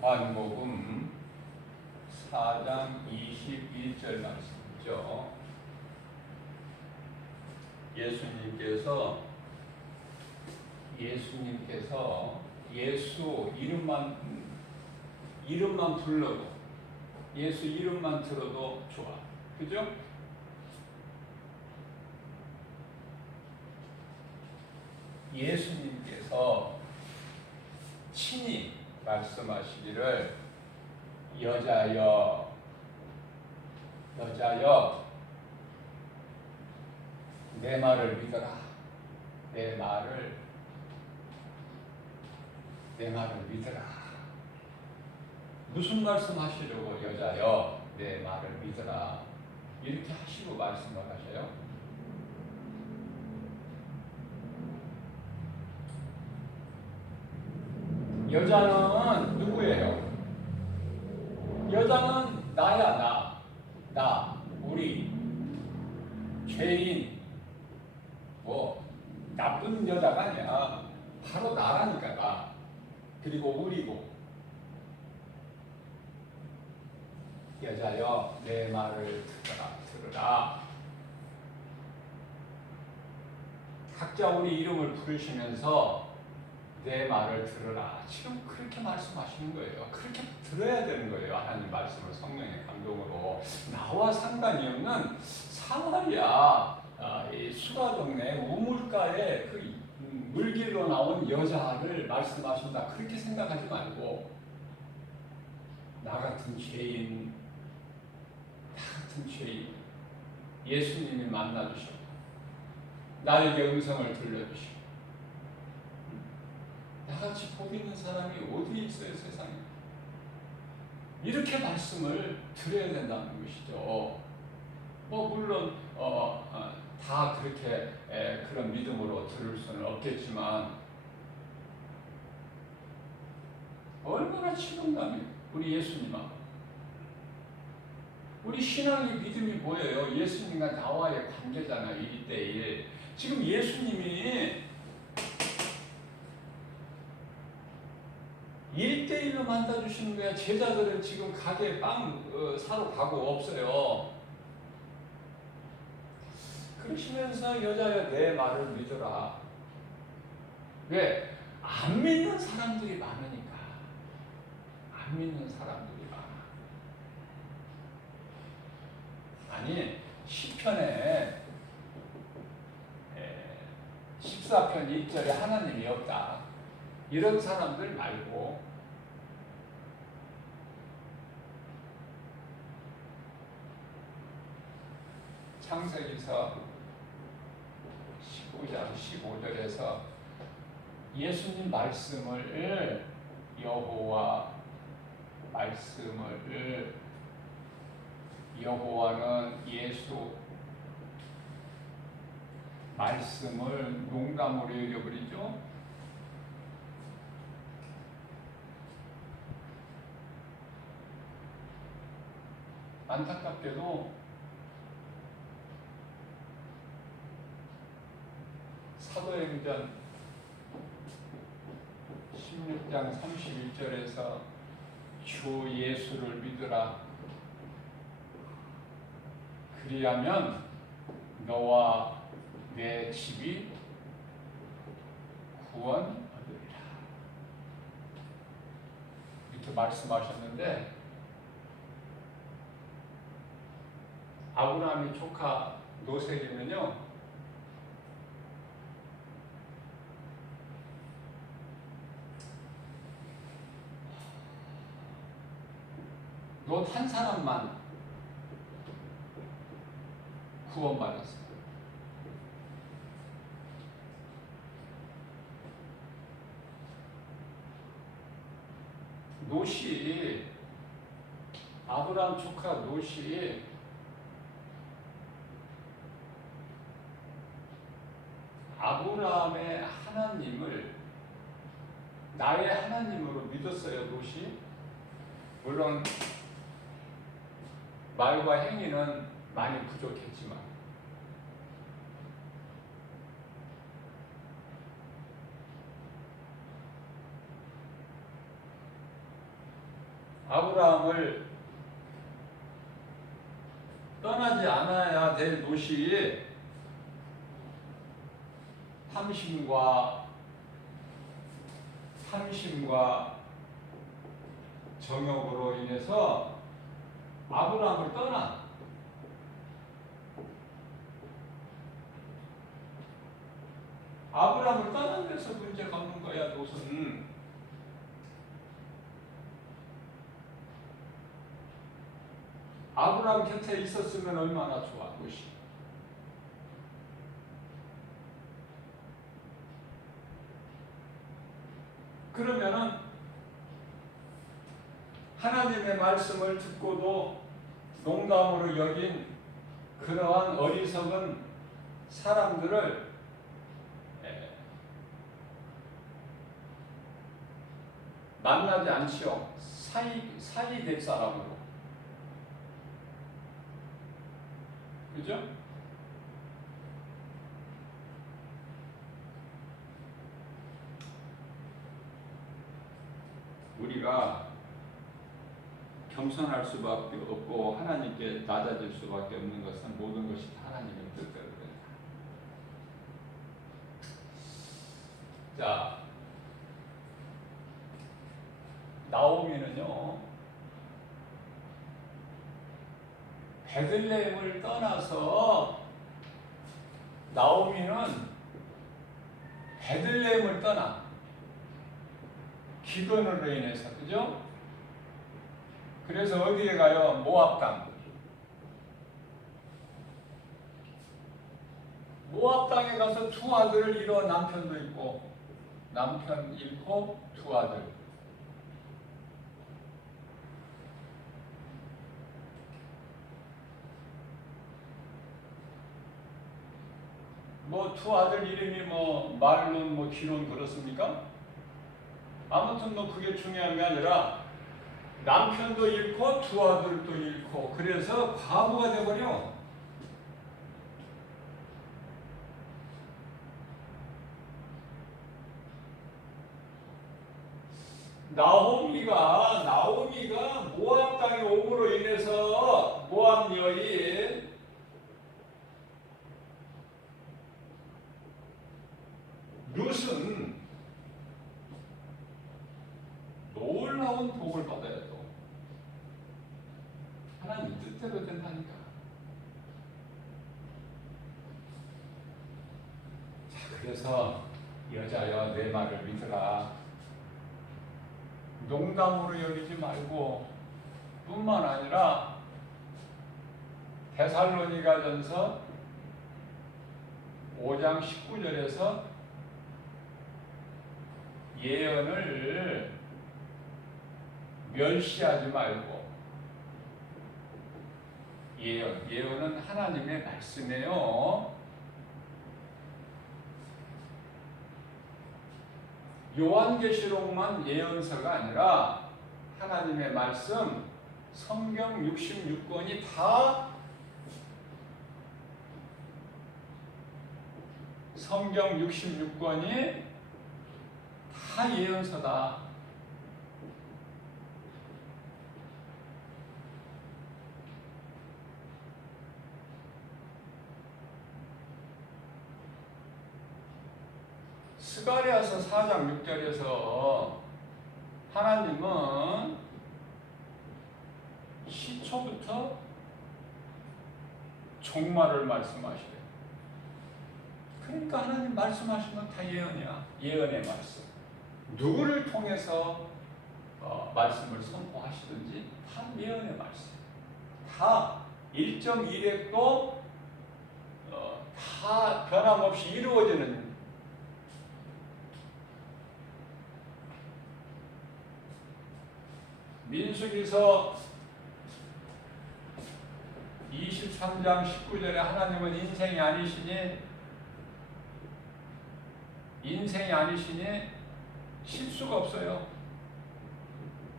요한복음 4장 21절 말씀이죠. 예수님께서 예수 이름만 불러도, 예수 이름만 들어도 좋아. 그죠? 예수님께서 친히 말씀하시기를 여자여 내 말을 믿어라. 내 말을 믿어라. 무슨 말씀 하시려고 여자여 내 말을 믿어라 이렇게 하시고 말씀을 하셔요? 여자는 누구예요? 여자는 나야. 나 우리 죄인, 뭐 나쁜 여자가 아니야. 바로 나라니까. 나 그리고 우리고. 여자여 내 말을 들으라. 각자 우리 이름을 부르시면서 내 말을 들으라. 지금 그렇게 말씀하시는 거예요. 그렇게 들어야 되는 거예요. 하나님 말씀을 성령의 감동으로. 나와 상관이 없는 사마리아 이 수가 동네 우물가에 그 물길로 나온 여자를 말씀하신다. 그렇게 생각하지 말고 나 같은 죄인 예수님이 만나주셨고 나에게 음성을 들려주시고 나같이 복 있는 사람이 어디 있어요, 세상에? 이렇게 말씀을 드려야 된다는 것이죠. 물론 다 그렇게 그런 믿음으로 들을 수는 없겠지만 얼마나 친근감이 우리 예수님하고 우리 신앙의 믿음이 보여요. 예수님과 나와의 관계잖아요. 1:1. 지금 예수님이 1:1로 만나주시는 거야. 제자들은 지금 가게에 빵 사러 가고 없어요. 그러시면서 여자여 내 말을 믿어라. 왜? 안 믿는 사람들이 많으니까. 안 믿는 사람들이 많아. 아니 시편에 14편 1절에 하나님이 없다. 이런 사람들 말고 창세기서 15장 15절에서 예수님 말씀을 여호와는 예수 말씀을 농담으로 여겨버리죠. 안타깝게도 사도행전 16장 31절에서 주 예수를 믿으라. 그리하면 너와 내 집이 구원 얻으리라. 이렇게 말씀하셨는데 아브라함의 조카 노색이면요, 롯 한 사람만 구원받았어요. 롯이 아브라함 조카 롯이 아브라함의 하나님을 나의 하나님으로 믿었어요. 롯이 물론 말과 행위는 많이 부족했지만 아브라함을 떠나지 않아야 될 도시 탐심과 정욕으로 인해서 아브라함을 떠나. 아브라함을 떠난 데서 문제가 없는 거야, 롯은. 아브라함 곁에 있었으면 얼마나 좋아, 롯이. 그러면은 하나님의 말씀을 듣고도 농담으로 여긴 그러한 어리석은 사람들을 만나지 않지요. 사이 될 사람으로. 그죠? 우리가 겸손할 수밖에 없고 하나님께 낮아질 수밖에 없는 것은 모든 것이 다 하나님의 뜻대로 된다. 자, 나오미는요, 베들레헴을 떠나서 나오미는 베들레헴을 떠나 기근으로 인해서, 그죠? 그래서 어디에 가요? 모압 땅. 모압 땅에 가서 두 아들을 잃어. 남편도 있고, 남편 잃고 두 아들. 뭐 두 아들 이름이 뭐 말론 뭐 기론 그렇습니까? 아무튼 뭐 그게 중요한 게 아니라 남편도 잃고 두 아들도 잃고 그래서 과부가 돼버려. 나오미가 모압 땅에 옴으로 인해서 모압 여인 룻은 놀라운 복을 받아야 또 하나님 뜻대로 된다니까. 자, 그래서 여자여 내 말을 믿으라. 농담으로 여기지 말고 뿐만 아니라 데살로니가전서 5장 19절에서 예언을 멸시하지 말고, 예언은 하나님의 말씀이에요. 요한계시록만 예언서가 아니라 하나님의 말씀, 성경 66권이 다 성경 66권이 다 예언서다. 스가랴서 4장 6절에서 하나님은 시초부터 종말을 말씀하시래. 그러니까 하나님 말씀하시면 다 예언이야. 예언의 말씀. 누구를 통해서 말씀을 선포하시든지 다 예언의 말씀. 다 1.1획도 다 변함없이 이루어지는. 민수기서 23장 19절에 하나님은 인생이 아니시니 실수가 없어요.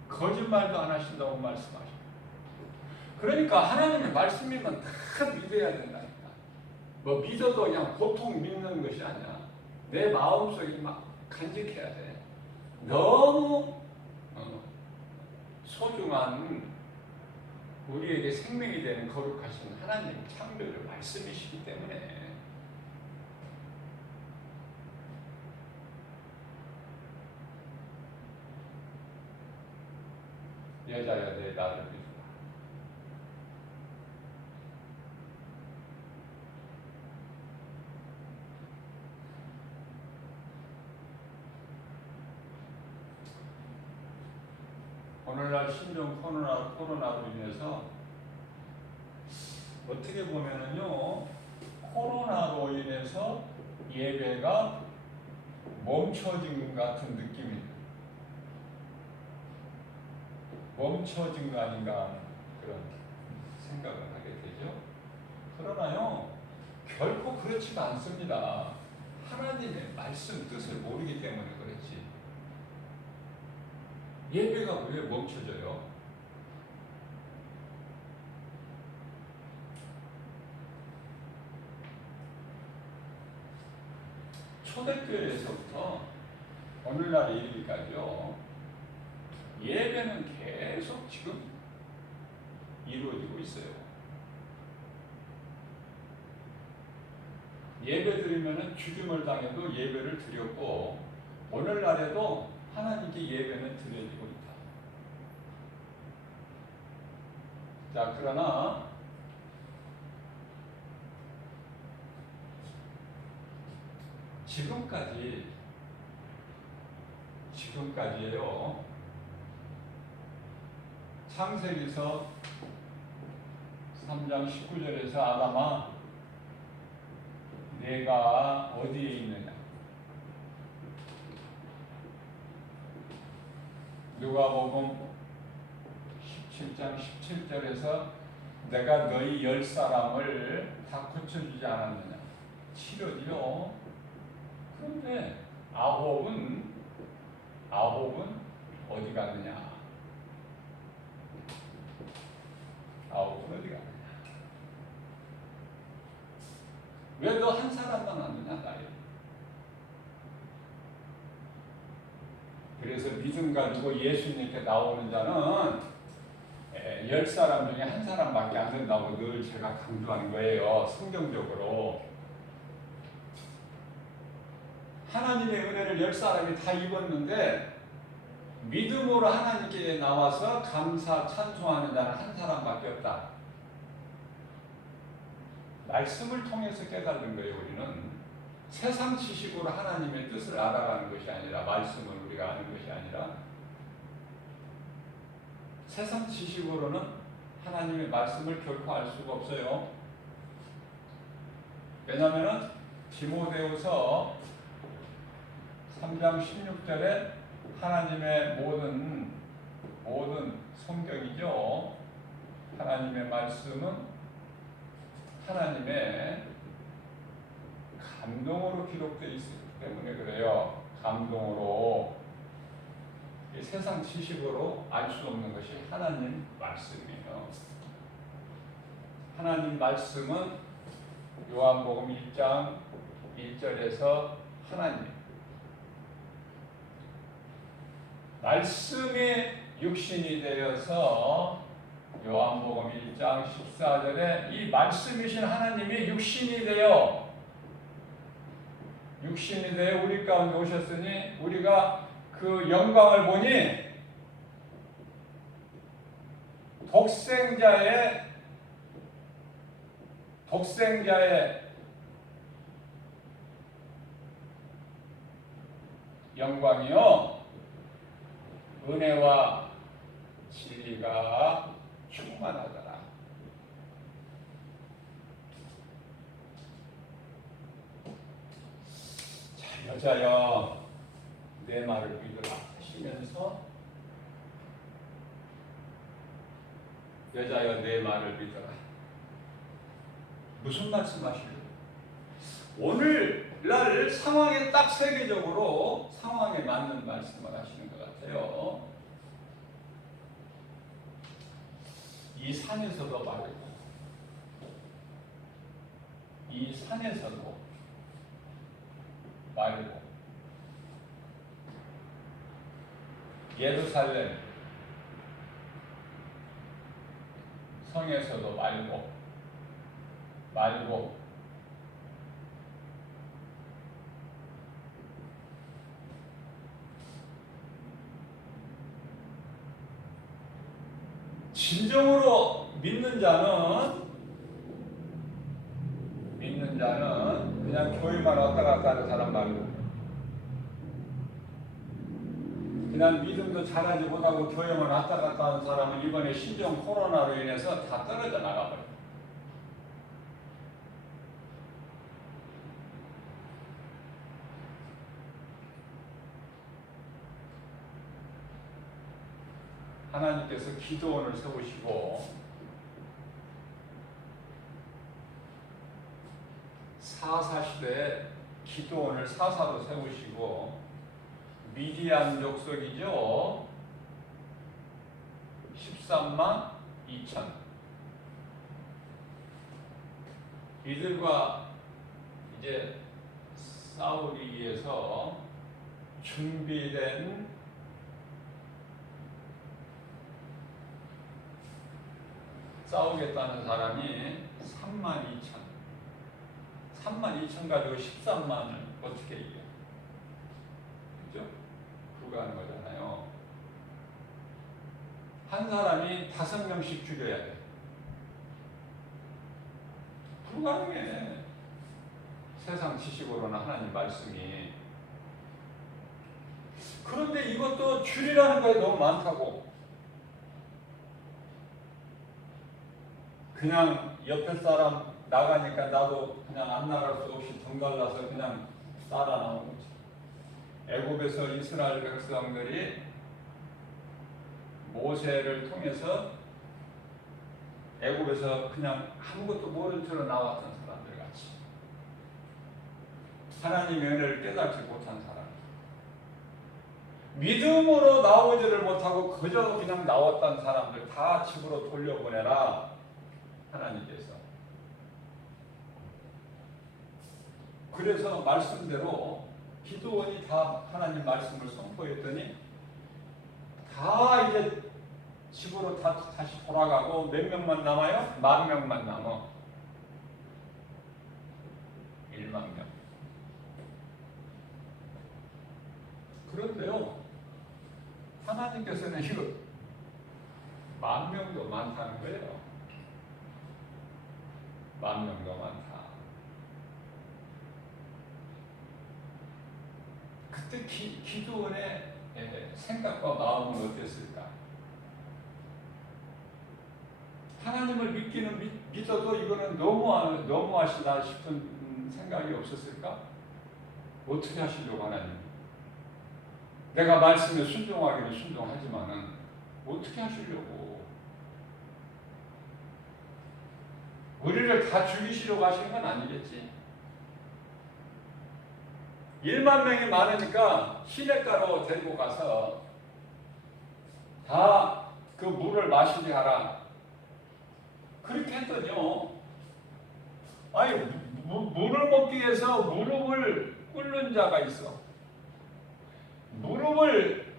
거짓말도 안 하신다고 말씀하십니다. 그러니까 하나님의 말씀이면 다 믿어야 된다니까. 뭐 믿어도 그냥 보통 믿는 것이 아니야. 내 마음속에 막 간직해야 돼. 너무 소중한 우리에게 생명이 되는 거룩하신 하나님 창조주 말씀이시기 때문에 여자여 내 나를 믿어라. 오늘날 신종 코로나로 인해서 어떻게 보면은요, 코로나로 인해서 예배가 멈춰진 것 같은 느낌이 멈춰진 거 아닌가 하는 그런 생각을 하게 되죠. 그러나요, 결코 그렇지가 않습니다. 하나님의 말씀 뜻을 모르기 때문에 그렇지. 예배가 왜 멈춰져요? 초대교회에서부터 오늘날에 이르기까지요, 예배는 계속 지금 이루어지고 있어요. 예배 드리면은 죽임을 당해도 예배를 드렸고, 오늘날에도 하나님께 예배는 드려지고 있다. 자, 그러나 지금까지예요. 창세기서 3장 19절에서 아담아 내가 어디에 있느냐? 누가복음 17장 17절에서 내가 너희 10사람을 다 고쳐주지 않았느냐? 치료지요. 그런데 아홉은 어디 갔느냐? 아홉은 어디 갔느냐? 왜 너 한 사람만 왔느냐? 나에. 그래서 믿음 가지고 예수님께 나오는 자는 10사람 중에 한 사람밖에 안 된다고 늘 제가 강조하는 거예요. 성경적으로. 하나님의 은혜를 10사람이 다 입었는데 믿음으로 하나님께 나와서 감사 찬송하는 자는 한 사람밖에 없다. 말씀을 통해서 깨달은 거예요. 우리는 세상 지식으로 하나님의 뜻을 알아가는 것이 아니라, 말씀을 우리가 아는 것이 아니라, 세상 지식으로는 하나님의 말씀을 결코 알 수가 없어요. 왜냐하면 디모데후서 3장 16절에 하나님의 모든 성경이죠. 하나님의 말씀은 하나님의 감동으로 기록되어 있기 때문에 그래요. 감동으로. 이 세상 지식으로 알 수 없는 것이 하나님 말씀이에요. 하나님 말씀은 요한복음 1장 1절에서 하나님 말씀이 육신이 되어서, 요한복음 1장 14절에 이 말씀이신 하나님이 육신이 되어 우리 가운데 오셨으니 우리가 그 영광을 보니 독생자의 영광이요 은혜와 진리가 충만하더라. 자, 여자여 내 말을 믿으라 하시면서, 여자여 내 말을 믿어라. 무슨 말씀하시려고? 오늘날 상황에 딱 세계적으로 상황에 맞는 말씀을 하시는 것 같아요. 이 산에서도 말이고, 이 산에서도 말이고, 예루살렘 성에서도 말고 진정으로 믿는 자는 그냥 교회만 왔다 갔다 하는 사람 말고, 그냥 믿음도 잘하지 못하고 교회만 왔다 갔다 하는 사람은 이번에 신종 코로나로 인해서 다 떨어져 나가버려요. 하나님께서 기도원을 세우시고 사사 시대에 기도원을 사사로 세우시고, 미디안 족속이죠. 13만 2천. 이들과 이제 싸우기 위해서 준비된 싸우겠다는 사람이 3만 2천. 3만 2천 가지고 13만을 어떻게 이겨? 그죠? 불가하는 거잖아요. 한 사람이 5명씩 죽여야 돼. 불가능해. 세상 지식으로는 하나님 말씀이. 그런데 이것도 줄이라는 거에 너무 많다고. 그냥 옆에 사람 나가니까 나도 그냥 안 나갈 수 없이 정갈라서 그냥 따라 나오는 거지. 애굽에서 이스라엘 백성들이 모세를 통해서 애굽에서 그냥 아무것도 모른 채로 나왔던 사람들 같이, 하나님의 은혜를 깨닫지 못한 사람, 믿음으로 나오지를 못하고 그저 그냥 나왔던 사람들 다 집으로 돌려보내라 하나님께서. 그래서 말씀대로 기도원이 다 하나님 말씀을 선포했더니 다 이제 집으로 다시 돌아가고, 몇 명만 남아요? 10,000명만 남아. 10,000,000. 그런데요, 하나님께서는 이거 10,000명도 많다는 거예요. 10,000명도 많다. 그때 기도원의 생각과 마음은 어땠을까? 하나님을 믿어도 이거는 너무하시다 싶은 생각이 없었을까? 어떻게 하시려고 하나님? 내가 말씀에 순종하기는 순종하지만은 어떻게 하시려고? 우리를 다 죽이시려고 하시는 건 아니겠지? 10,000명이 많으니까 시냇가로 데리고 가서 다 그 물을 마시게 하라. 그렇게 했더니요, 아니, 물을 먹기 위해서 무릎을 꿇는 자가 있어. 무릎을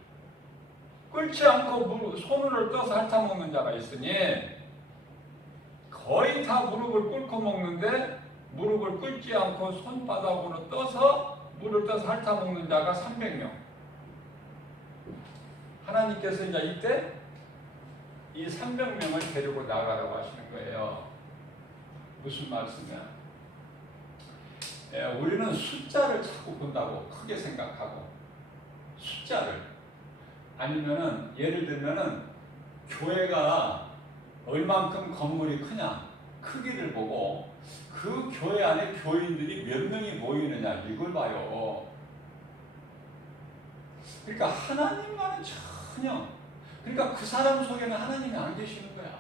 꿇지 않고 손을 떠서 핥아먹는 자가 있으니, 거의 다 무릎을 꿇고 먹는데 무릎을 꿇지 않고 손바닥으로 떠서 물을 떠서 핥아먹는 자가 300명. 하나님께서 이제 이때 이 300명을 데리고 나가라고 하시는 거예요. 무슨 말씀이야? 우리는 숫자를 자꾸 본다고 크게 생각하고, 숫자를, 아니면은 예를 들면은 교회가 얼만큼 건물이 크냐, 크기를 보고 그 교회 안에 교인들이 몇 명이 모이느냐, 이걸 봐요. 그러니까 하나님과는 전혀, 그러니까 그 사람 속에는 하나님이 안 계시는 거야.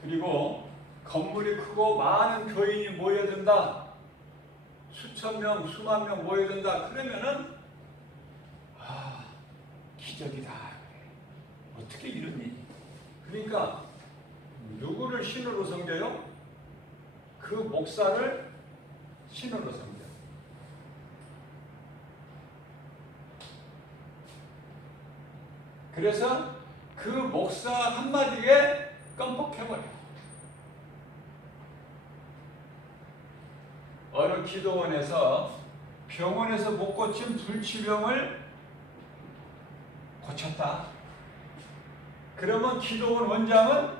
그리고 건물이 크고 많은 교인이 모여든다, 수천 명, 수만 명 모여든다, 그러면은 기적이다. 어떻게 이런 일이? 그러니까 누구를 신으로 섬겨요? 그 목사를 신으로 섬겨요. 그래서 그 목사 한마디에 껌뻑해버려. 어느 기도원에서 병원에서 못 고친 불치병을 고쳤다. 그러면 기도원 원장은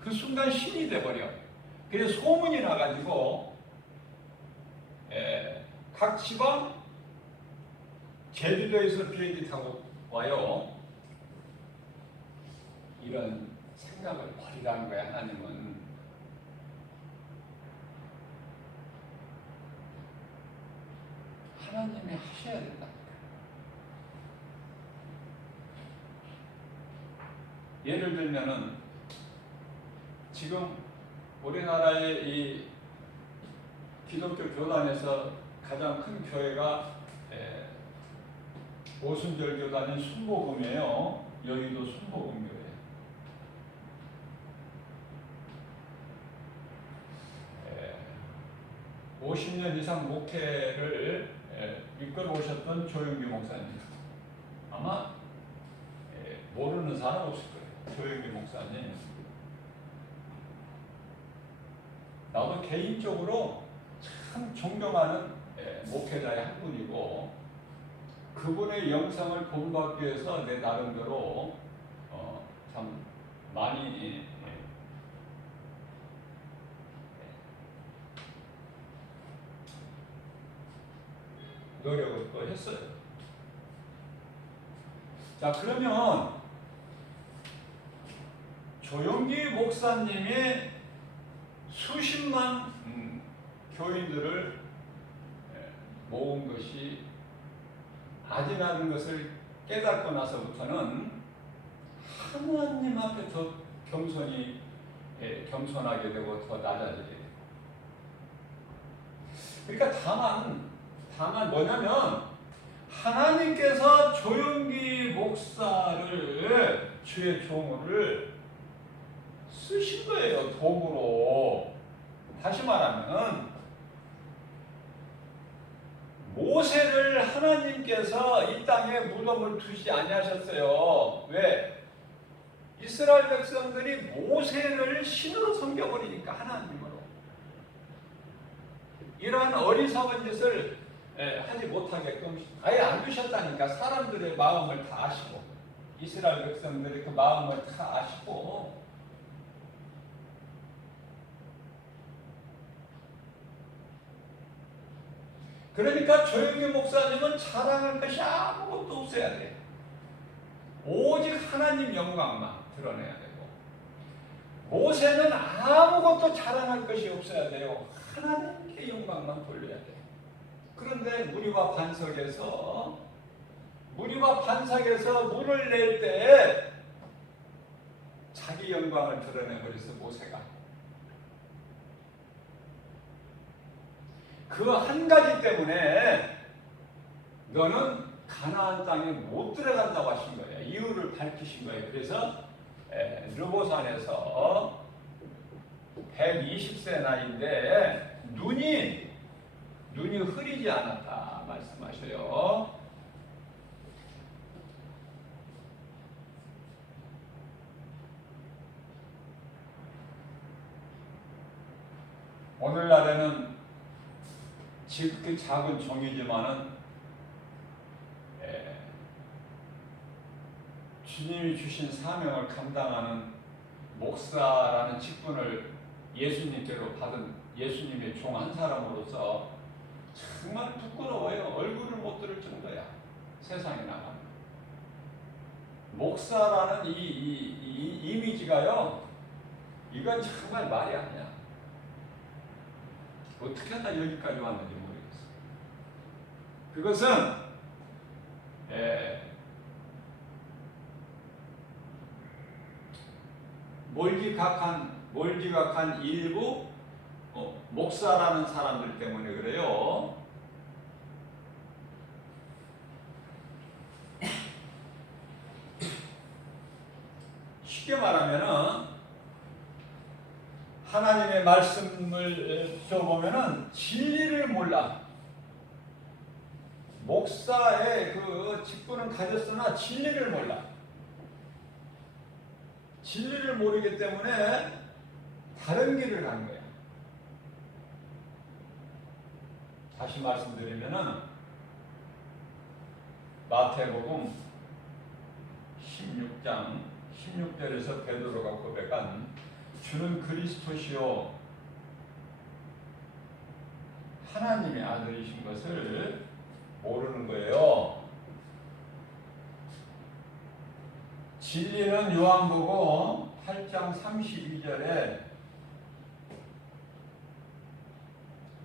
그 순간 신이 돼버려. 그래서 소문이 나가지고 각 지방 제주도에서 비행기 타고 와요. 이런 생각을 버리라는 거야. 하나님은 하나님이 하셔야 된다. 예를 들면은 지금 우리나라의 이 기독교 교단에서 가장 큰 교회가 오순절 교단인 순복음이에요. 여의도 순복음교회. 50년 이상 목회를 이끌어 오셨던 조영규 목사님. 아마 모르는 사람 없을 거예요. 조영규 목사님. 나도 개인적으로 참 존경하는 목회자의 한 분이고, 그분의 영상을 본받기 위해서 내 나름대로 참 많이 노력을 또 했어요. 자, 그러면 조영기 목사님이 수십만 교인들을 모은 것이 아니라는 것을 깨닫고 나서부터는 하나님 앞에 더 겸손하게 되고 더 낮아지게 돼요. 그러니까 다만 뭐냐면 하나님께서 조영기 목사를 주의 종을 쓰신 거예요. 도구로. 다시 말하면 모세를 하나님께서 이 땅에 무덤을 두지 아니하셨어요. 왜? 이스라엘 백성들이 모세를 신으로 섬겨버리니까, 하나님으로. 이러한 어리석은 짓을 하지 못하게끔 아예 안 두셨다니까. 사람들의 마음을 다 아시고, 이스라엘 백성들의 그 마음을 다 아시고. 그러니까 조영기 목사님은 자랑할 것이 아무것도 없어야 돼. 오직 하나님 영광만 드러내야 되고, 모세는 아무것도 자랑할 것이 없어야 돼요. 하나님께 영광만 돌려야 돼. 그런데 무리와 반석에서 물을 낼 때 자기 영광을 드러내버려서 모세가 그 한 가지 때문에 너는 가나안 땅에 못 들어간다고 하신 거예요. 이유를 밝히신 거예요. 그래서 르보산에서 120세 나이인데 눈이 흐리지 않았다 말씀하셔요. 오늘날에는 지극히 작은 종이지만은 주님이 주신 사명을 감당하는 목사라는 직분을 예수님께로 받은 예수님의 종 한 사람으로서 정말 부끄러워요. 얼굴을 못 들을 정도야. 세상에 나가면 목사라는 이 이미지가요, 이건 정말 말이 아니야. 어떻게 하다 여기까지 왔는지 모르겠어. 그것은 몰지각한 일부 목사라는 사람들 때문에 그래요. 쉽게 말하면은 하나님의 말씀을 써보면은 진리를 몰라. 목사의 그 직분은 가졌으나 진리를 몰라. 진리를 모르기 때문에 다른 길을 가는 거야. 다시 말씀드리면은 마태복음 16장 16절에서 베드로가 고백한 주는 그리스도시요 하나님의 아들이신 것을 모르는 거예요. 진리는 요한복음 8장 32절에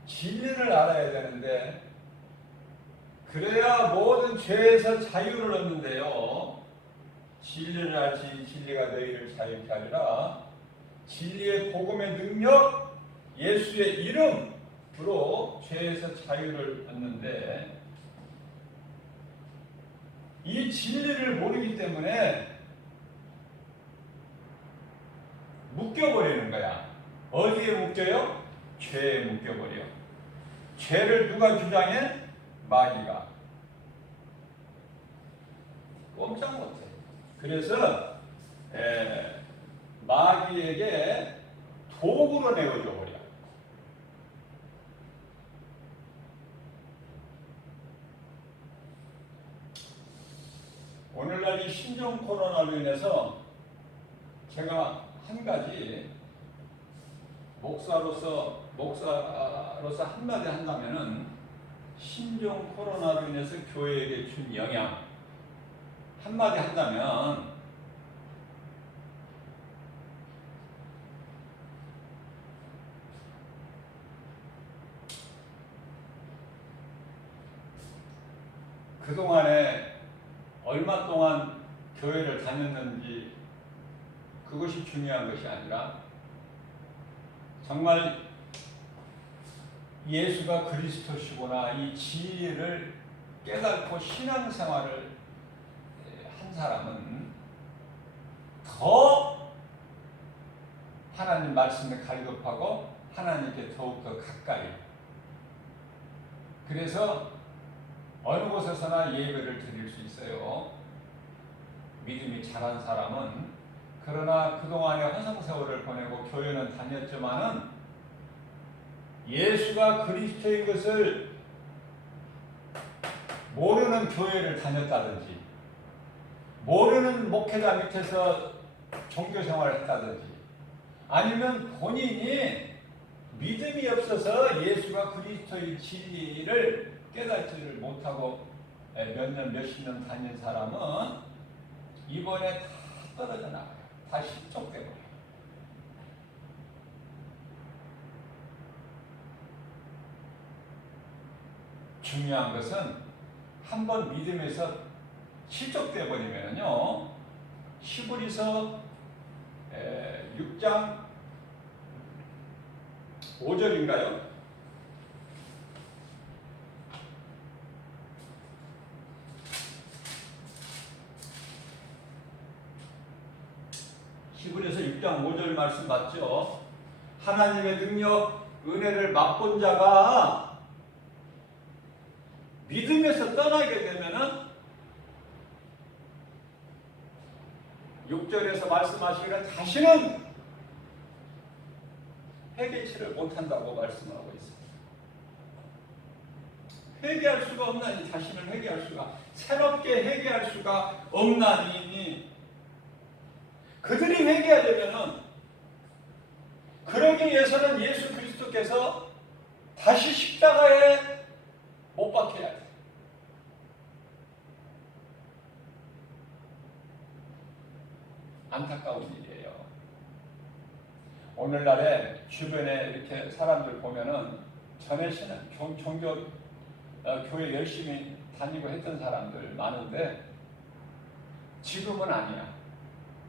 진리를 알아야 되는데 그래야 모든 죄에서 자유를 얻는데요. 진리를 알지 진리가 너희를 자유케 하리라. 진리의 복음의 능력 예수의 이름으로 죄에서 자유를 얻는데 이 진리를 모르기 때문에 묶여버리는 거야. 어디에 묶여요? 죄에 묶여버려. 죄를 누가 주장해? 마귀가. 꼼짝 못해. 그래서 마귀에게 도구로 내어줘 버려. 오늘날 이 신종 코로나로 인해서 제가 한 가지 목사로서 한마디 한다면은 신종 코로나로 인해서 교회에게 준 영향 한마디 한다면 그동안에 얼마 동안 교회를 다녔는지 그것이 중요한 것이 아니라 정말 예수가 그리스도시구나 이 진리를 깨닫고 신앙생활을 한 사람은 더 하나님 말씀을 갈급하고 하나님께 더욱더 가까이 그래서 어느 곳에서나 예배를 드릴 수 있어요. 믿음이 잘한 사람은 그러나 그동안의 허송세월을 보내고 교회는 다녔지만은 예수가 그리스도인 것을 모르는 교회를 다녔다든지 모르는 목회자 밑에서 종교생활을 했다든지 아니면 본인이 믿음이 없어서 예수가 그리스도의 진리를 깨닫지를 못하고 몇 년, 몇십 년 다닌 사람은 이번에 다 떨어져 나가요. 다 실족되고. 중요한 것은 한번 믿음에서 실족되어 버리면요. 히브리서 6장 5절인가요? 히브리서 6장 5절 말씀 맞죠? 하나님의 능력, 은혜를 맛본 자가 믿음에서 떠나게 되면은 6절에서 말씀하시기를 다시는 회개치를 못한다고 말씀하고 있습니다. 회개할 수가 없나니 자신을 회개할 수가 새롭게 회개할 수가 없나니 그들이 회개하려면은 그러기 위해서는 예수 그리스도께서 다시 십자가에 못 박혀야 돼. 안타까운 일이에요. 오늘날에 주변에 이렇게 사람들 보면은 전에 종교 교회 열심히 다니고 했던 사람들 많은데 지금은 아니야.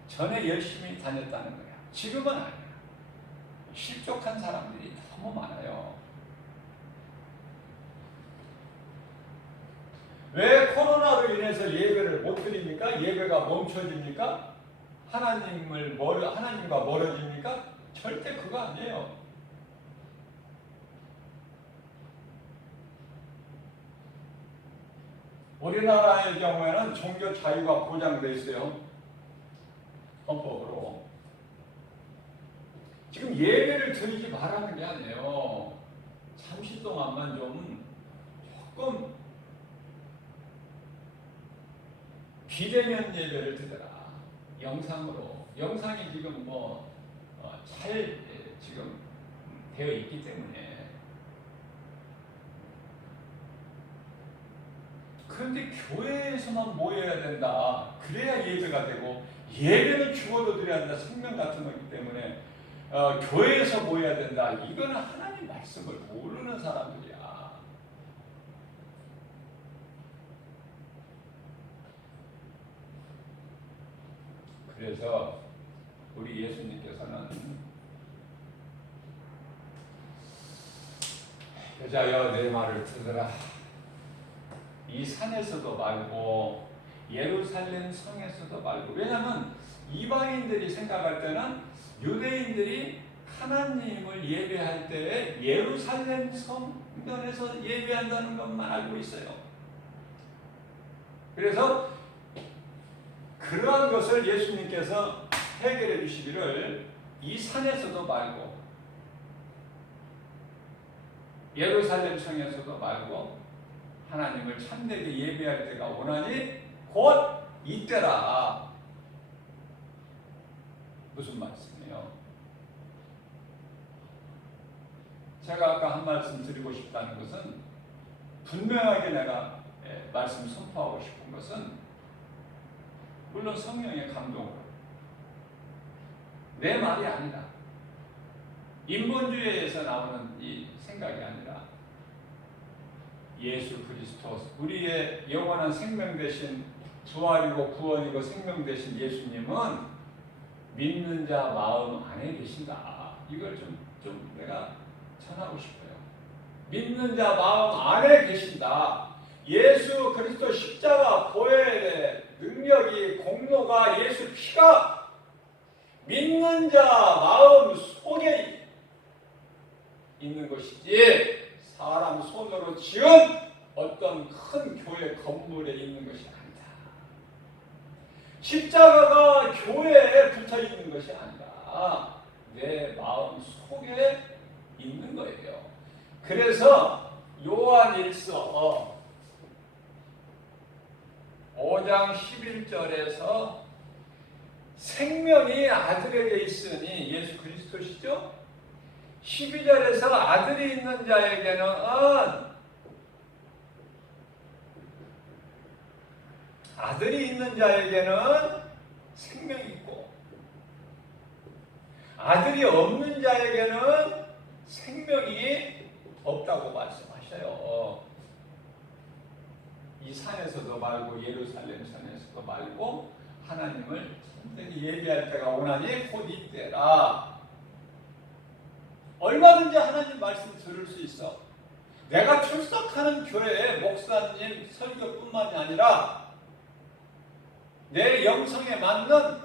전에 열심히 다녔다는 거야. 지금은 아니야. 실족한 사람들이 너무 많아요. 왜 코로나로 인해서 예배를 못 드립니까? 예배가 멈춰집니까? 하나님과 멀어집니까? 절대 그거 아니에요. 우리나라의 경우에는 종교 자유가 보장되어 있어요. 헌법으로. 지금 예배를 드리지 말라는 게 아니에요. 잠시 동안만 좀 조금 비대면 예배를 드려라. 영상으로. 영상이 지금 잘 지금 되어 있기 때문에. 그런데 교회에서만 모여야 된다. 그래야 예배가 되고, 예배는 죽어도 드려야 한다. 생명 같은 거기 때문에 교회에서 모여야 된다. 이거는 하나님 말씀을 모르는 사람들이야. 그래서 우리 예수님께서는 여자여 내 말을 들으라. 이 산에서도 말고 예루살렘 성에서도 말고. 왜냐하면 이방인들이 생각할 때는 유대인들이 하나님을 예배할 때 예루살렘 성전에서 예배한다는 것만 알고 있어요. 그래서 그러한 것을 예수님께서 해결해 주시기를 이 산에서도 말고 예루살렘 성에서도 말고 하나님을 참되게 예배할 때가 오나니 곧 이때라. 무슨 말씀이에요? 제가 아까 한 말씀 드리고 싶다는 것은, 분명하게 내가 말씀 선포하고 싶은 것은, 물론 성령의 감동으로 내 말이 아니라 인본주의에서 나오는 이 생각이 아니라 예수 그리스도, 우리의 영원한 생명 되신, 부활이고 구원이고 생명 되신 예수님은 믿는 자 마음 안에 계신다. 이걸 좀 내가 전하고 싶어요. 믿는 자 마음 안에 계신다. 예수 그리스도 십자가 보혈의 능력이, 공로가, 예수 피가 믿는 자 마음 속에 있는 것이지 사람 손으로 지은 어떤 큰 교회 건물에 있는 것이 아니다. 십자가가 교회에 붙어 있는 것이 아니라 내 마음 속에 있는 거예요. 그래서 요한일서 5장 11절에서 생명이 아들에게 있으니, 예수 그리스도시죠? 12절에서 아들이 있는 자에게는 생명이 있고, 아들이 없는 자에게는 생명이 없다고 말씀하셔요. 이 산에서도 말고 예루살렘 산에서도 말고 하나님을 참되게 예배할 때가 오나니 곧 이때라. 얼마든지 하나님 말씀 들을 수 있어. 내가 출석하는 교회의 목사님 설교뿐만이 아니라 내 영성에 맞는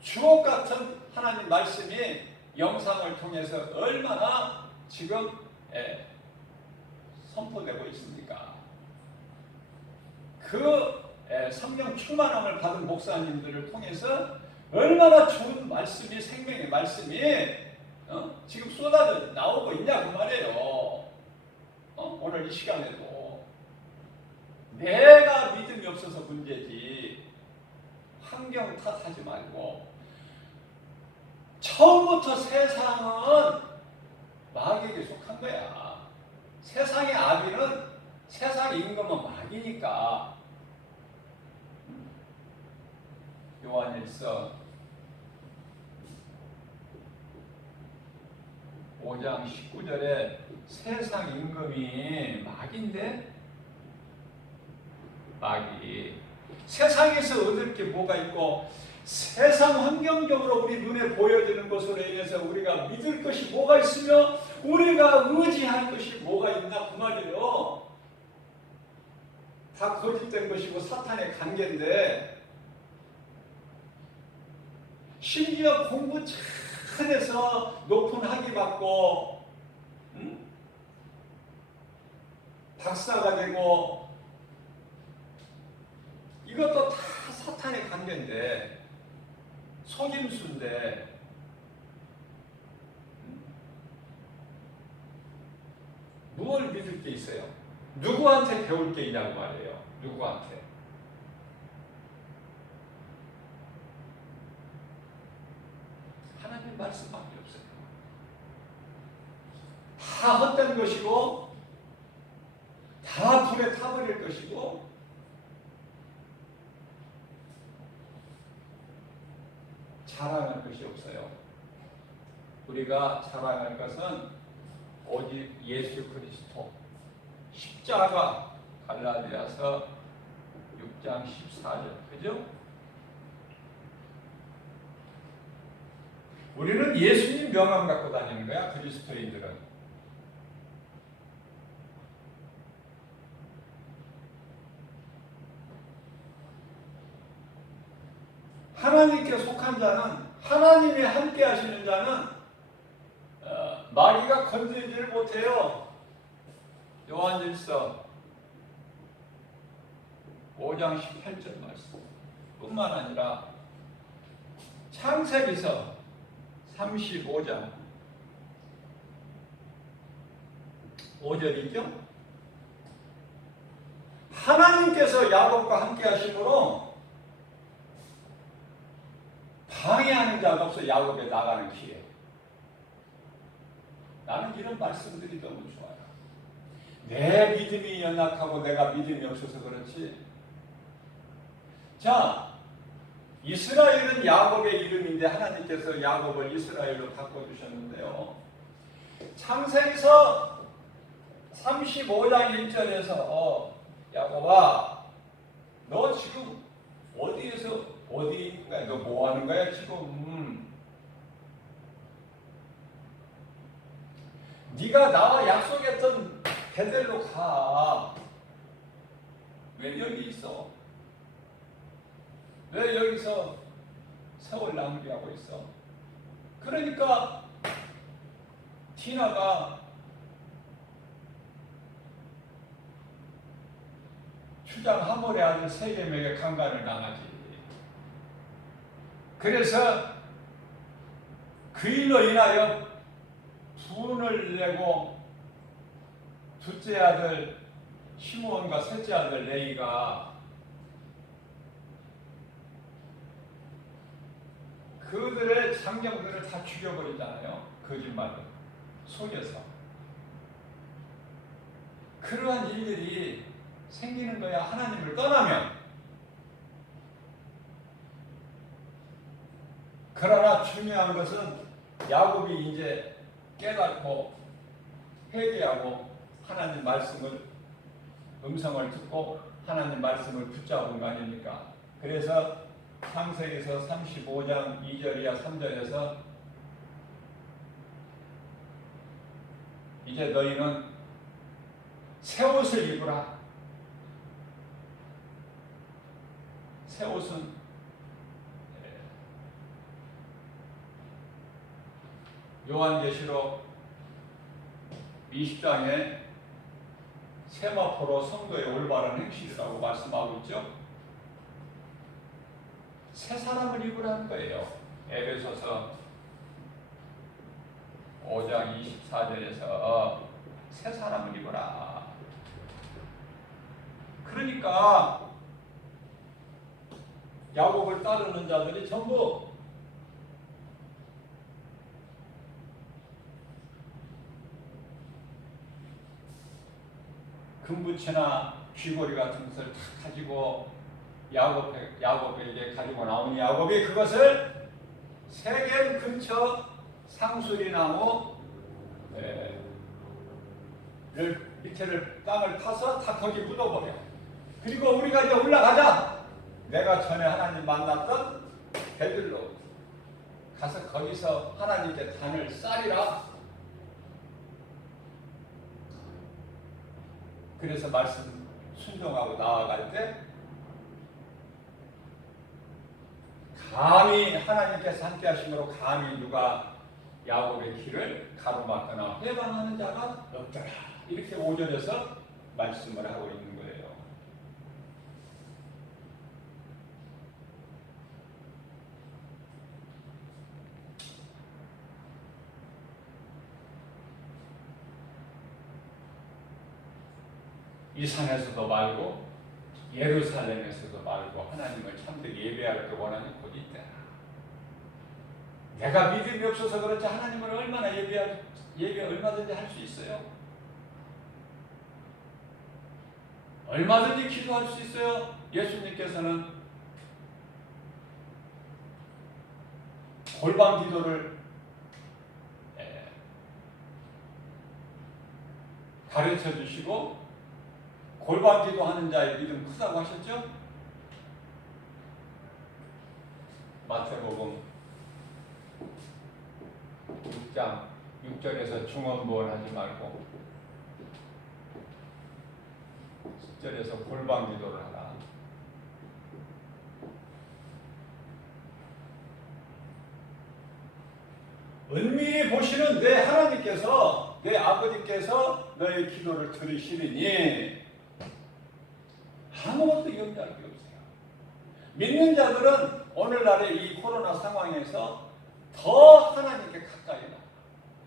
주옥 같은 하나님 말씀이 영상을 통해서 얼마나 지금 선포되고 있습니까? 그 성령 충만함을 받은 목사님들을 통해서 얼마나 좋은 말씀이, 생명의 말씀이 지금 쏟아져 나오고 있냐 그 말이에요. 오늘 이 시간에도 내가 믿음이 없어서 문제지, 환경 탓하지 말고, 처음부터 세상은 마귀에게 속한 거야. 세상의 아비는 세상에 임금은 마귀니까. 요한일서 5장 19절에 세상 임금이 마귀인데, 마귀. 세상에서 얻을 게 뭐가 있고, 세상 환경적으로 우리 눈에 보여지는 것으로 인해서 우리가 믿을 것이 뭐가 있으며 우리가 의지할 것이 뭐가 있나 그 말이에요. 다 거짓된 것이고 사탄의 관계인데, 심지어 공부 잘해서 높은 학위 받고 박사가 되고, 이것도 다 사탄의 관계인데, 속임수인데, 무엇을 믿을 게 있어요? 누구한테 배울 게 있냐고 말이에요. 누구한테? 하나님 말씀밖에 없어요. 다 헛된 것이고 다 불에 타버릴 것이고 자랑할 것이 없어요. 우리가 자랑할 것은 오직 예수 그리스도 십자가 갈라디아서 6장 14절 그죠? 우리는 예수님 명함 갖고 다니는 거야. 그리스도인들은. 하나님께 속한 자는 하나님이 함께 하시는 자는 마귀가 건드리지를 못해요. 요한일서 5장 18절 말씀 뿐만 아니라 창세기서 35장 5절이죠. 하나님께서 야곱과 함께 하심으로 방해하는 자가 없어. 야곱에 나가는 길에. 나는 이런 말씀들이 너무 좋아요. 내 믿음이 연약하고 내가 믿음이 없어서 그렇지. 자, 이스라엘은 야곱의 이름인데 하나님께서 야곱을 이스라엘로 바꿔주셨는데요. 창세기서 35장 1절에서 야곱아 너 지금 어디에서 어디 있는 거야? 너 뭐 하는 거야 지금? 네가 나와 약속했던 베델로 가. 왜 여기 있어? 왜 여기서 세월 낭비하고 있어? 그러니까 디나가 추장 하몰의 아들 세겜에게 강간을 당하지. 그래서 그 일로 인하여 분을 내고 둘째 아들 시므온과 셋째 아들 레이가 그들의 장정들을 다 죽여버리잖아요. 거짓말로 속여서. 그러한 일들이 생기는 거야. 하나님을 떠나면. 그러나 중요한 것은 야곱이 이제 깨닫고 회개하고 하나님 말씀을 음성을 듣고 하나님 말씀을 붙잡은 거 아닙니까? 그래서 창세기서 35장 2절이야 3절에서 이제 너희는 새 옷을 입으라. 새 옷은 요한계시록 20장에 세마포로 성도의 올바른 행실이라고 말씀하고 있죠. 새 사람을 입으라는 거예요. 에베소서 5장 24절에서 새 사람을 입으라. 그러니까 야곱을 따르는 자들이 전부 금부채나 쥐고리 같은 것을 다 가지고 야곱에게 가지고 나오니 야곱이 그것을 세겜 근처 상수리 나무를 밑에를 땅을 파서 다 거기 묻어버려. 그리고 우리가 이제 올라가자. 내가 전에 하나님 만났던 베들로 가서 거기서 하나님께 단을 쌓리라. 그래서 말씀 순종하고 나아갈 때 감히 하나님께서 함께 하심으로 감히 누가 야곱의 길을 가로막거나 해방하는 자가 없더라. 이렇게 5절에서 말씀을 하고 있는 거예요. 이 산에서도 말고 예루살렘에서도 말고 하나님을 참되게 예배할 때 원하는 곳이 있다. 내가 믿음이 없어서 그렇지 하나님을 얼마나 예배 얼마든지 할 수 있어요. 얼마든지 기도할 수 있어요. 예수님께서는 골방 기도를 가르쳐 주시고 골방 기도하는 자의 믿음 크다고 하셨죠? 마태복음 6장 6절에서 중언부언하지 말고 10절에서 골방 기도를 하라. 은밀히 보시는 내 하나님께서 내 아버지께서 너의 기도를 들으시리니 아무것도 염려할 게 없어요. 믿는 자들은 오늘날의 이 코로나 상황에서 더 하나님께 가까이 나,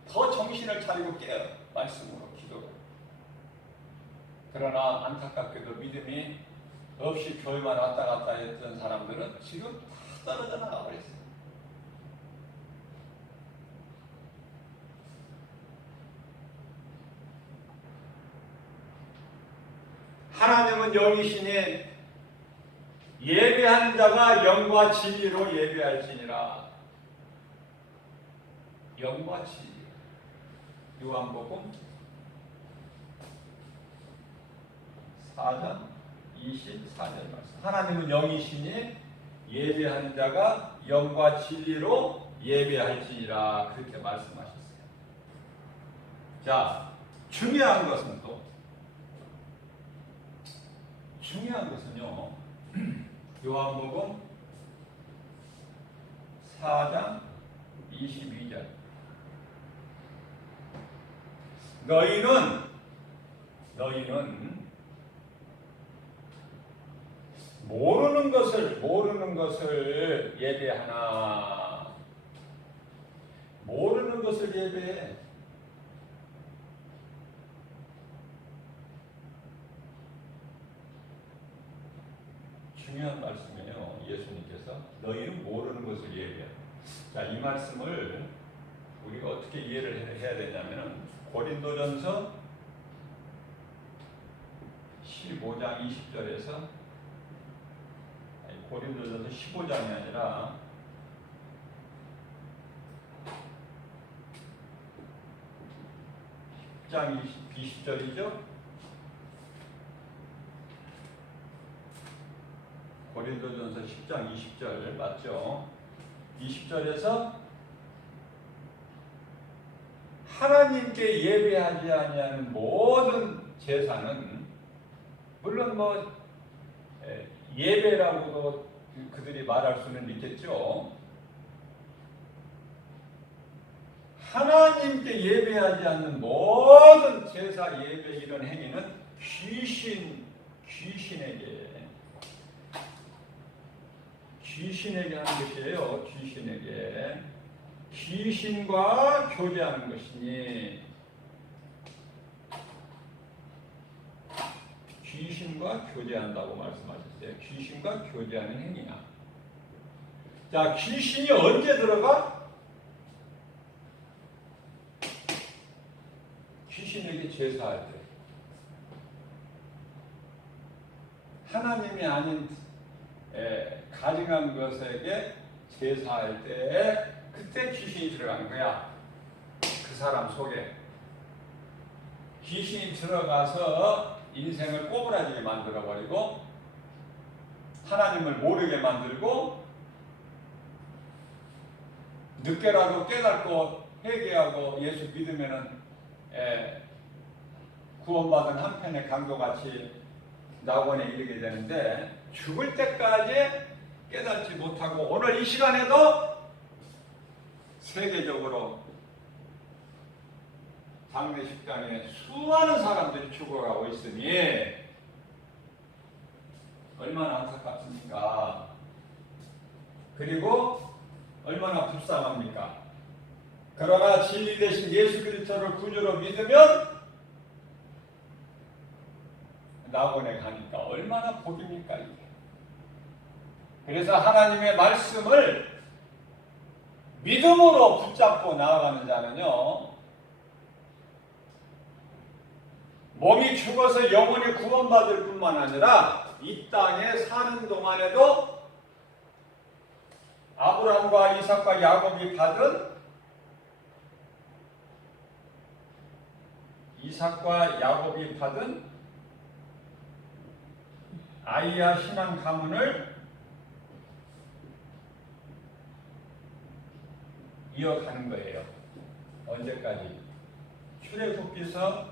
더 정신을 차리고 깨어 말씀으로 기도를. 그러나 안타깝게도 믿음이 없이 교회만 왔다 갔다 했던 사람들은 지금 다 떨어져 나가 버렸어요. 하나님은 영이시니 예배하는 자가 영과 진리로 예배할지니라. 영과 진리. 요한복음 4장 24절 말씀. 하나님은 영이시니 예배하는 자가 영과 진리로 예배할지니라. 그렇게 말씀하셨어요. 자, 중요한 것은요. 요한복음 4장 22절. 너희는 모르는 것을 예배하나. 모르는 것을 예배해. 중요한 말씀이에요. 예수님께서 너희는 모르는 것을 예배해. 자, 이 말씀을 우리가 어떻게 이해를 해야 되냐면은 고린도전서 15장 20절에서 고린도전서 15장이 아니라 10장 20절이죠. 고린도전서 10장 20절 맞죠? 20절에서 하나님께 예배하지 아니하는 모든 제사는 물론 예배라고도 그들이 말할 수는 있겠죠. 하나님께 예배하지 않는 모든 제사 예배 이런 행위는 귀신에게 하는 것이에요. 귀신과 교제하는 것이니 귀신과 교제한다고 말씀하셨어요. 귀신과 교제하는 행위야. 자, 귀신이 언제 들어가? 귀신에게 제사할 때. 하나님이 아닌 가증한 것에게 제사할 때 그때 귀신이 들어가는 거야. 그 사람 속에 귀신이 들어가서 인생을 꼬부라지게 만들어버리고 하나님을 모르게 만들고 늦게라도 깨닫고 회개하고 예수 믿으면은 구원받은 한편의 강도같이 낙원에 이르게 되는데 죽을 때까지 깨닫지 못하고 오늘 이 시간에도 세계적으로 장례식장에 수많은 사람들이 죽어가고 있으니 얼마나 안타깝습니까? 그리고 얼마나 불쌍합니까? 그러나 진리 대신 예수 그리스도를 구주로 믿으면 낙원에 가니까 얼마나 복입니까 이게. 그래서 하나님의 말씀을 믿음으로 붙잡고 나아가는 자는요, 몸이 죽어서 영원히 구원받을 뿐만 아니라 이 땅에 사는 동안에도 아브라함과 이삭과 야곱이 받은 아이야 신앙 가문을 이어가는 거예요. 언제까지? 출애굽기서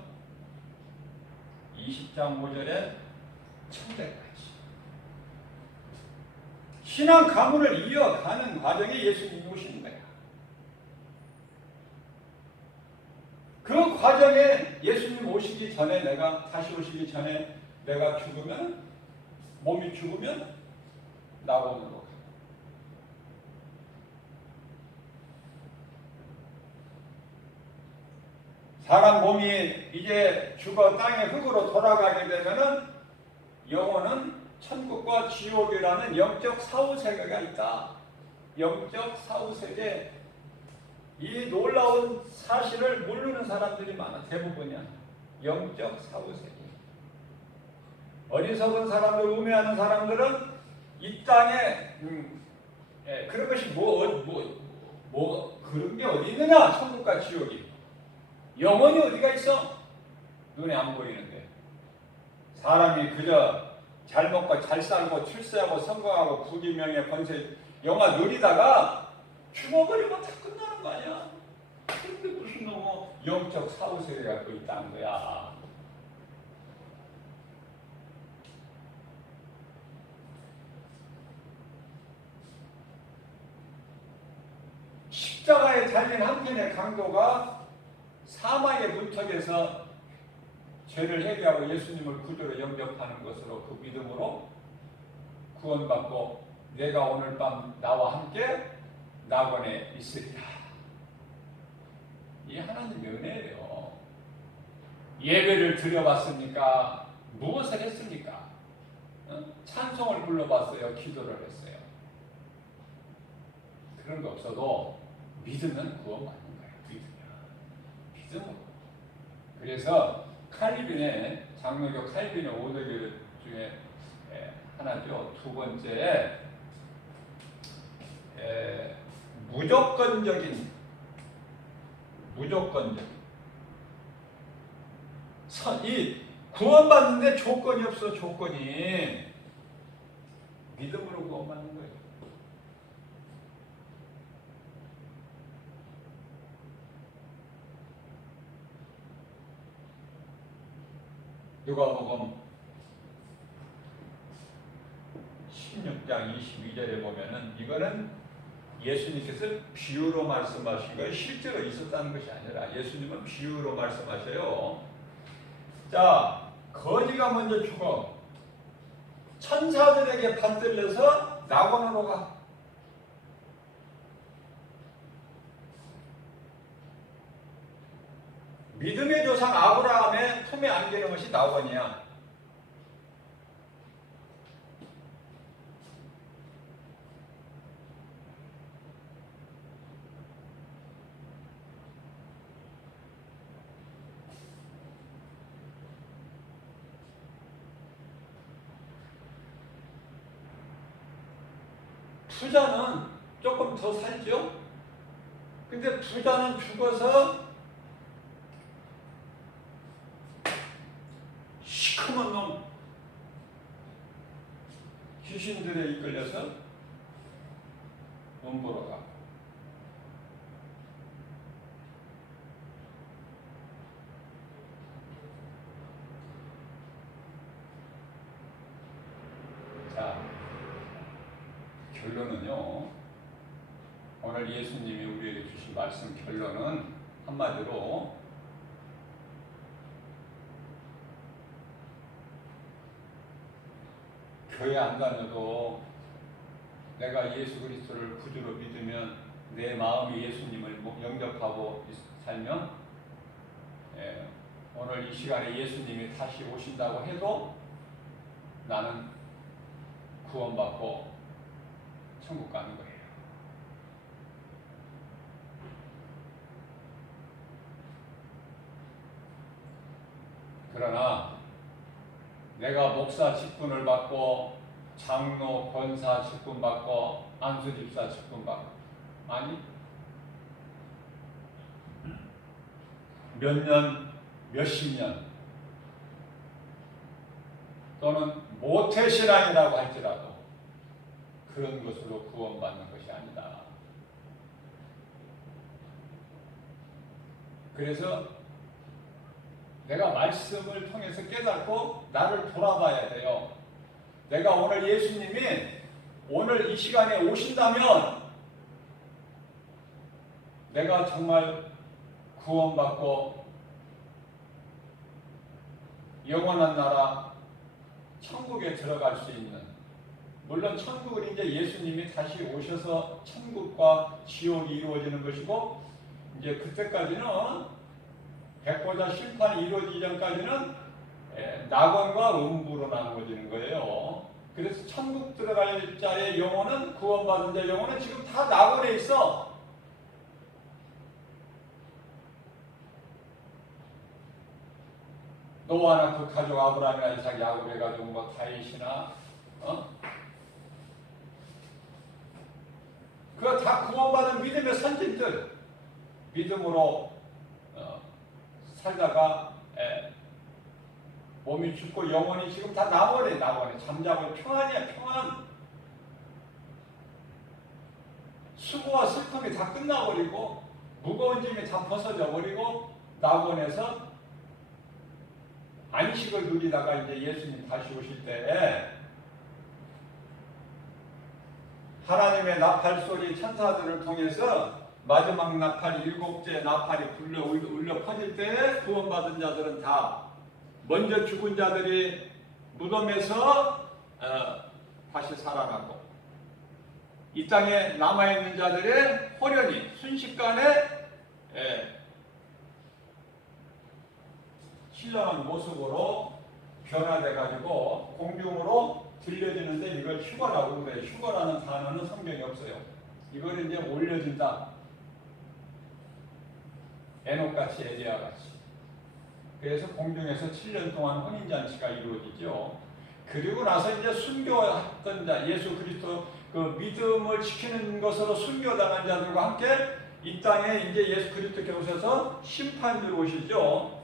20장 5절에 천대까지. 신앙 가문을 이어가는 과정에 예수님이 오시는 거야. 그 과정에 예수님 오시기 전에 다시 오시기 전에 내가 죽으면, 몸이 죽으면 낙원으로 가. 사람 몸이 이제 죽어 땅의 흙으로 돌아가게 되면은 영혼은 천국과 지옥이라는 영적 사후세계가 있다. 영적 사후세계, 이 놀라운 사실을 모르는 사람들이 많아. 대부분이야. 영적 사후세계. 어리석은 사람들, 우매하는 사람들은 이 땅에 그런 것이 그런 게 어디 있느냐? 천국과 지옥이. 영혼이 어디가 있어? 눈에 안 보이는데. 사람이 그저 잘 먹고 잘 살고 출세하고 성공하고 부귀명예 권세 영화 누리다가 죽어버리면 다 끝나는 거 아니야? 근데 무슨 너무 영적 사후세계가 또 있다는 거야. 십자가에 달린 한 편의 강도가 사망의 문턱에서 죄를 해결하고 예수님을 구주로 영접하는 것으로 그 믿음으로 구원받고 내가 오늘 밤 나와 함께 낙원에 있으리라. 이 하나님의 은혜예요. 예배를 드려봤습니까? 무엇을 했습니까? 찬송을 불러봤어요? 기도를 했어요? 그런 거 없어도 믿으면 구원받는 거예요. 믿음으로. 그래서 칼빈의 장로교 칼빈의 5대교 중에 하나죠. 두 번째, 무조건적인 이 구원받는데 조건이 없어. 조건이 믿음으로 구원받는 거예요. 누가복음 16장 22절에 보면은 이거는 예수님께서 비유로 말씀하신 거예요. 실제로 있었다는 것이 아니라 예수님은 비유로 말씀하셔요. 자, 거지가 먼저 죽어 천사들에게 받들려서 낙원으로 가. 믿음의 조상 아브라함의 품에 안기는 것이 낙원이야. 부자는 조금 더 살죠? 근데 부자는 죽어서 시커먼 놈 귀신들에 이끌려서 돈 벌어 가. 자, 결론은요. 오늘 예수님이 우리에게 주신 말씀 결론은 한마디로 교회 안 다녀도 내가 예수 그리스도를 구주로 믿으면 내 마음이 예수님을 영접하고 살면 오늘 이 시간에 예수님이 다시 오신다고 해도 나는 구원받고 천국 가는 거예요. 그러나 내가 목사 직분을 받고 장로 권사 직분 받고 안수집사 직분 받고 아니 몇 년 몇십 년 또는 모태신앙이라고 할지라도 그런 것으로 구원받는 것이 아니다. 그래서 내가 말씀을 통해서 깨닫고 나를 돌아봐야 돼요. 내가 오늘 예수님이 오늘 이 시간에 오신다면 내가 정말 구원받고 영원한 나라 천국에 들어갈 수 있는, 물론 천국은 이제 예수님이 다시 오셔서 천국과 지옥이 이루어지는 것이고 이제 그때까지는 백보자 심판이 이루어지기 전까지는 낙원과 음부로 나누어지는 거예요. 그래서 천국 들어갈 자의 영혼은, 구원받은 자의 영혼은 지금 다 낙원에 있어. 노아나 그 가족 아브라함이나 이삭 야곱의 가족 뭐 다윗이나 그거 다 구원받은 믿음의 선진들, 믿음으로 살다가 몸이 죽고 영혼이 지금 다 낙원에 잠자고 평안이야. 평안. 수고와 슬픔이 다 끝나버리고 무거운 짐이 다 벗어져 버리고 낙원에서 안식을 누리다가 이제 예수님 다시 오실 때 하나님의 나팔 소리 천사들을 통해서 마지막 나팔 7째 나팔이 울려 퍼질 때 구원받은 자들은 다 먼저 죽은 자들이 무덤에서 다시 살아나고 이 땅에 남아있는 자들의 호련히 순식간에 신령한 모습으로 변화돼가지고 공중으로 들려지는데 이걸 휴거라고 그래요. 휴거라는 단어는 성경에 없어요. 이걸 이제 올려진다. 에녹같이 엘리야같이. 그래서 공중에서 7년 동안 혼인잔치가 이루어지죠. 그리고 나서 이제 순교했던 자, 예수 그리스도 그 믿음을 지키는 것으로 순교당한 자들과 함께 이 땅에 이제 예수 그리스도께 오셔서 심판으로 오시죠.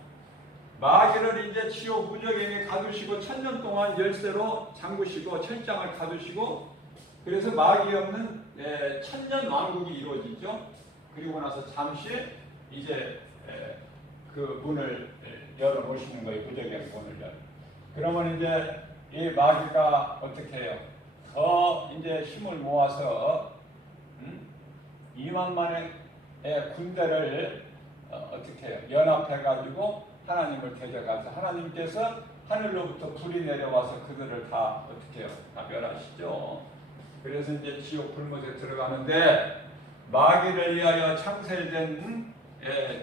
마귀를 이제 지옥 무적행에 가두시고 1000년 동안 열쇠로 잠그시고 철장을 가두시고 그래서 마귀 없는 1000년 왕국이 이루어지죠. 그리고 나서 잠시 이제 그 문을 열어 놓으시는 거예요. 무적행 문을 열어. 그러면 이제 이 마귀가 어떻게 해요? 더 이제 힘을 모아서 2만만의 군대를 어떻게 해요? 연합해 가지고 하나님을 대적해서 하나님께서 하늘로부터 불이 내려와서 그들을 다 어떻게 해요? 다 멸하시죠. 그래서 이제 지옥 불못에 들어가는데 마귀를 위하여 창설된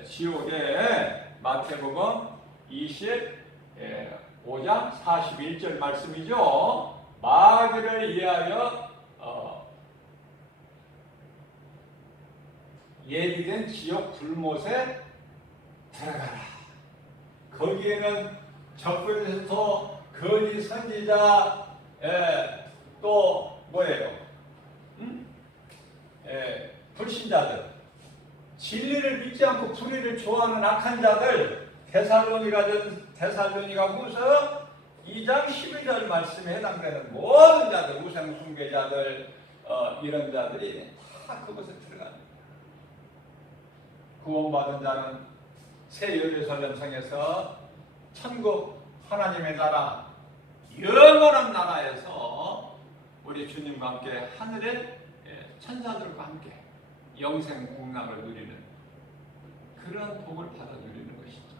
지옥의 마태복음 25장 41절 말씀이죠. 마귀를 위하여 예비된 지옥 불못에 들어가라. 거기에는 적그리스도, 거짓 선지자, 또 뭐예요? 불신자들, 진리를 믿지 않고 불의를 좋아하는 악한 자들, 데살로니가 후서 2장 12절 말씀에 해당되는 모든 자들, 우상 숭배자들, 이런 자들이 다 그것에 들어갑니다. 구원받은 자는 새 예루살렘 성에서 천국 하나님의 나라, 영원한 나라에서 우리 주님과 함께 하늘의 천사들과 함께 영생 공락을 누리는 그런 복을 받아 누리는 것이죠.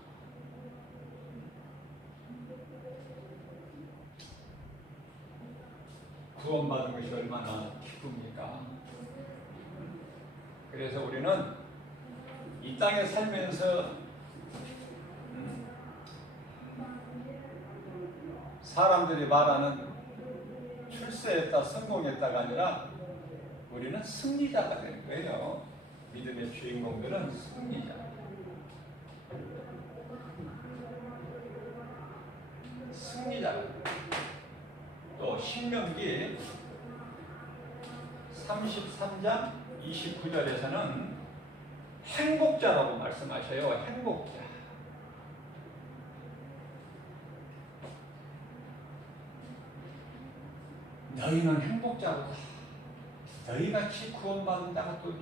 구원받은 것이 얼마나 기쁩니까? 그래서 우리는 이 땅에 살면서 사람들이 말하는 सक्세했다, 성공했다가 아니라 우리는 승리자가 된 거예요. 믿음의 주인공들은 승리자. 승리자. 또 신명기 33장 29절에서는 행복자라고 말씀하셔요. 행복자. 너희는 행복자로다. 너희같이 구원받은 자가 또